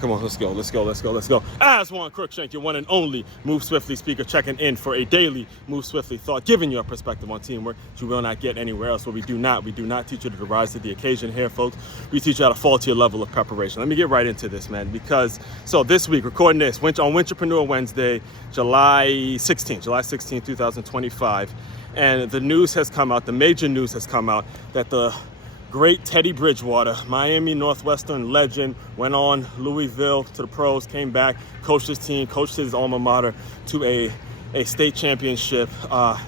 Come on, let's go. As Juan Crookshank, your one and only Move Swiftly speaker, checking in for a daily Move Swiftly thought, giving you a perspective on teamwork that you will not get anywhere else. Where we do not teach you to rise to the occasion here, folks. We teach you how to fall to your level of preparation. Let me get right into this, man, because so this week, recording this on Wintrepreneur Wednesday, July 16, 2025, and the news has come out, the major news has come out that the great Teddy Bridgewater, Miami Northwestern legend, went on Louisville to the pros, came back, coached his team, coached his alma mater to a state championship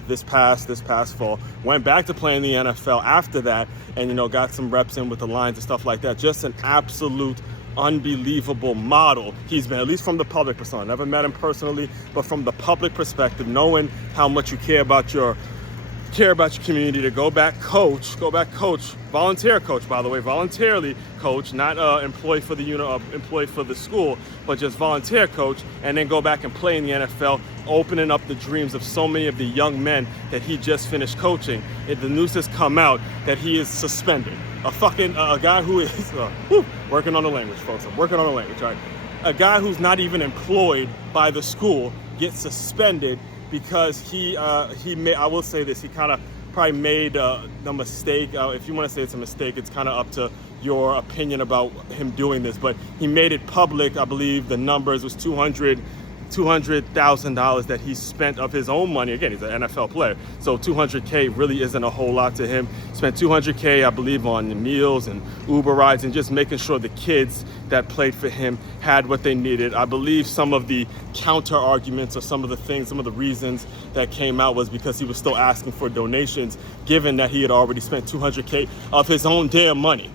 this past fall. Went back to play in the NFL after that, and got some reps in with the Lions and stuff like that. Just an absolute unbelievable model he's been, at least from the public persona. Never met him personally, but from the public perspective, knowing how much you care about your community, to go back coach, voluntarily coach, not employee for the school, but just volunteer coach, and then go back and play in the NFL, opening up the dreams of so many of the young men that he just finished coaching. The news has come out that he is suspended. A guy who is working on the language, folks. I'm working on the language, all right? A guy who's not even employed by the school gets suspended because he will say this, he kind of probably made the mistake. If you want to say it's a mistake, it's kind of up to your opinion about him doing this, but he made it public. I believe the numbers was $200,000 that he spent of his own money. Again, he's an NFL player, so $200K really isn't a whole lot to him. Spent $200K, I believe, on meals and Uber rides and just making sure the kids that played for him had what they needed. I believe some of the counter arguments or some of the reasons that came out was because he was still asking for donations, given that he had already spent $200K of his own damn money.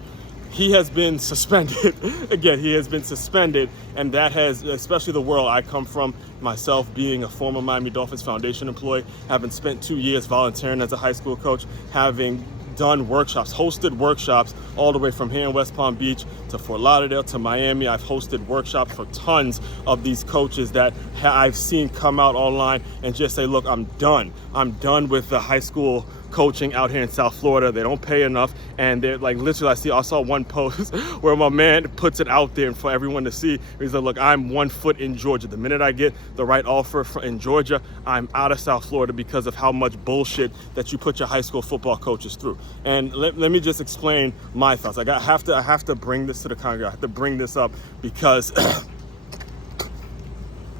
He has been suspended. Again, he has been suspended, and that has, especially the world I come from, myself being a former Miami Dolphins Foundation employee, having spent 2 years volunteering as a high school coach, having done workshops, hosted workshops all the way from here in West Palm Beach to Fort Lauderdale to Miami. I've hosted workshops for tons of these coaches that I've seen come out online and just say, look, I'm done with the high school coaching out here in South Florida. They don't pay enough, and they're like, literally, I saw one post where my man puts it out there for everyone to see. He's like, look, I'm 1 foot in Georgia. The minute I get the right offer in Georgia, I'm out of South Florida because of how much bullshit that you put your high school football coaches through. And let me just explain my thoughts. I have to bring this to the Congress. I have to bring this up because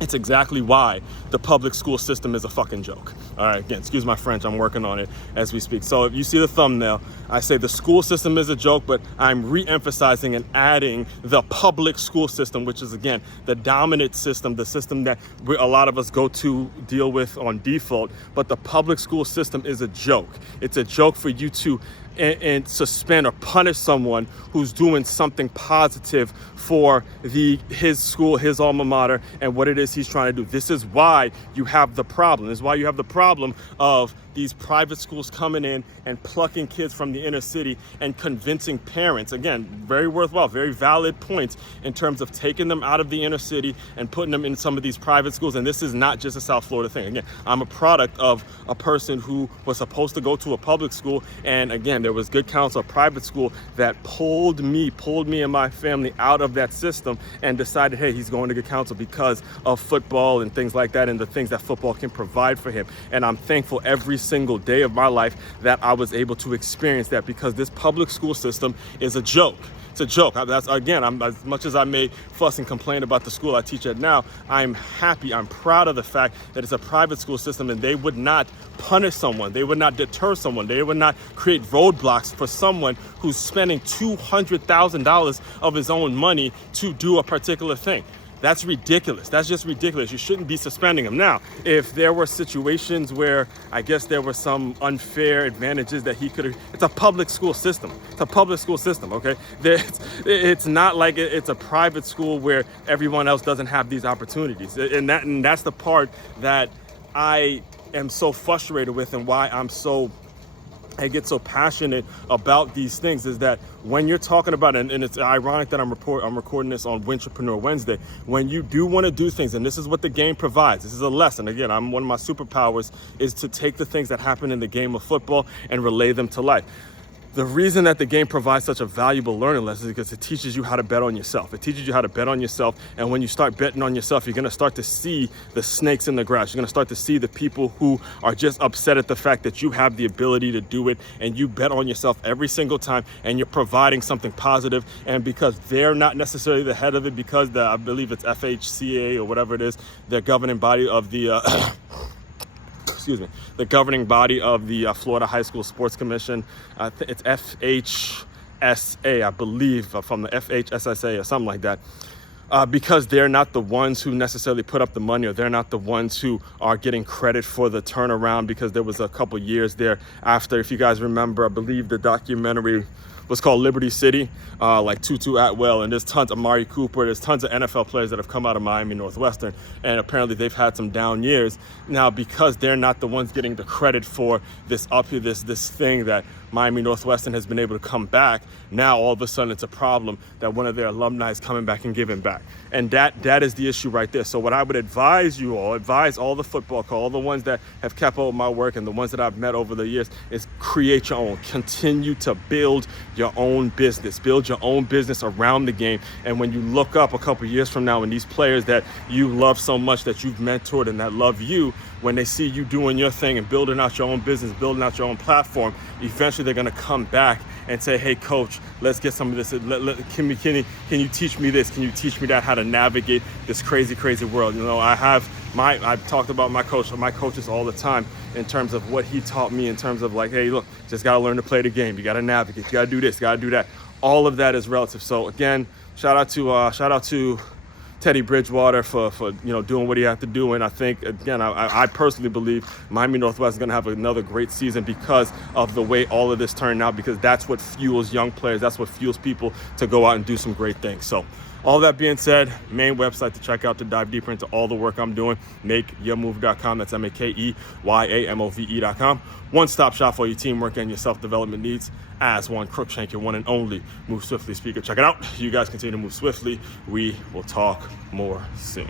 it's exactly why the public school system is a fucking joke. All right, again, excuse my French, I'm working on it as we speak. So if you see the thumbnail, I say the school system is a joke, but I'm re-emphasizing and adding the public school system, which is, again, the dominant system, the system that a lot of us go to deal with on default. But the public school system is a joke. It's a joke for you to and suspend or punish someone who's doing something positive for his school, his alma mater, and what it is he's trying to do. This is why you have the problem. This is why you have the problem of these private schools coming in and plucking kids from the inner city and convincing parents. Again, very worthwhile, very valid points in terms of taking them out of the inner city and putting them in some of these private schools. And this is not just a South Florida thing. Again, I'm a product of a person who was supposed to go to a public school, and again, there was good counsel, a private school that pulled me and my family out of that system and decided, hey, he's going to good counsel because of football and things like that and the things that football can provide for him. And I'm thankful every single day of my life that I was able to experience that, because this public school system is a joke. It's a joke. That's, again, as much as I may fuss and complain about the school I teach at now, I'm happy, I'm proud of the fact that it's a private school system, and they would not punish someone, they would not deter someone, they would not create roadblocks for someone who's spending $200,000 of his own money to do a particular thing. That's ridiculous. That's just ridiculous. You shouldn't be suspending him. Now, if there were situations where I guess there were some unfair advantages that he could have, it's a public school system. It's a public school system, okay? It's not like it's a private school where everyone else doesn't have these opportunities. And that's the part that I am so frustrated with, and why I get so passionate about these things, is that when you're talking about it, and it's ironic that I'm recording this on Wintrepreneur Wednesday, when you do want to do things, and this is what the game provides, this is a lesson. Again, one of my superpowers is to take the things that happen in the game of football and relay them to life. The reason that the game provides such a valuable learning lesson is because it teaches you how to bet on yourself. It teaches you how to bet on yourself. And when you start betting on yourself, you're going to start to see the snakes in the grass. You're going to start to see the people who are just upset at the fact that you have the ability to do it, and you bet on yourself every single time, and you're providing something positive. And because they're not necessarily the head of it, because I believe it's FHCA or whatever it is, the governing body of the the governing body of the Florida High School Sports Commission. It's FHSA, I believe, from the FHSSA or something like that. Because they're not the ones who necessarily put up the money, or they're not the ones who are getting credit for the turnaround, because there was a couple years there after, if you guys remember, I believe the documentary was called Liberty City, like Tutu Atwell, and there's tons of Amari Cooper, there's tons of NFL players that have come out of Miami Northwestern, and apparently they've had some down years. Now, because they're not the ones getting the credit for this thing that Miami Northwestern has been able to come back, now all of a sudden it's a problem that one of their alumni is coming back and giving back. And that is the issue right there. So what I would advise all the football coaches, all the ones that have kept up with my work and the ones that I've met over the years, is create your own. Continue to build your own business. Build your own business around the game. And when you look up a couple years from now, and these players that you love so much, that you've mentored and that love you, when they see you doing your thing and building out your own business, building out your own platform, eventually they're going to come back and say, hey, coach, let's get some of this. Can you teach me this? Can you teach me that, how to navigate this crazy, crazy world? You know, I've talked about my coaches all the time in terms of what he taught me, in terms of like, hey, look, just got to learn to play the game. You got to navigate. You got to do this, got to do that. All of that is relative. So again, shout out to Teddy Bridgewater for doing what he had to do. And I think, again, I personally believe Miami Northwest is going to have another great season because of the way all of this turned out, because that's what fuels young players. That's what fuels people to go out and do some great things. So all that being said, main website to check out to dive deeper into all the work I'm doing, makeyourmove.com. That's MakeYamove.com. One-stop shop for your teamwork and your self-development needs. As one, Crookshank, your one and only Move Swiftly speaker. Check it out. You guys continue to move swiftly. We will talk more soon.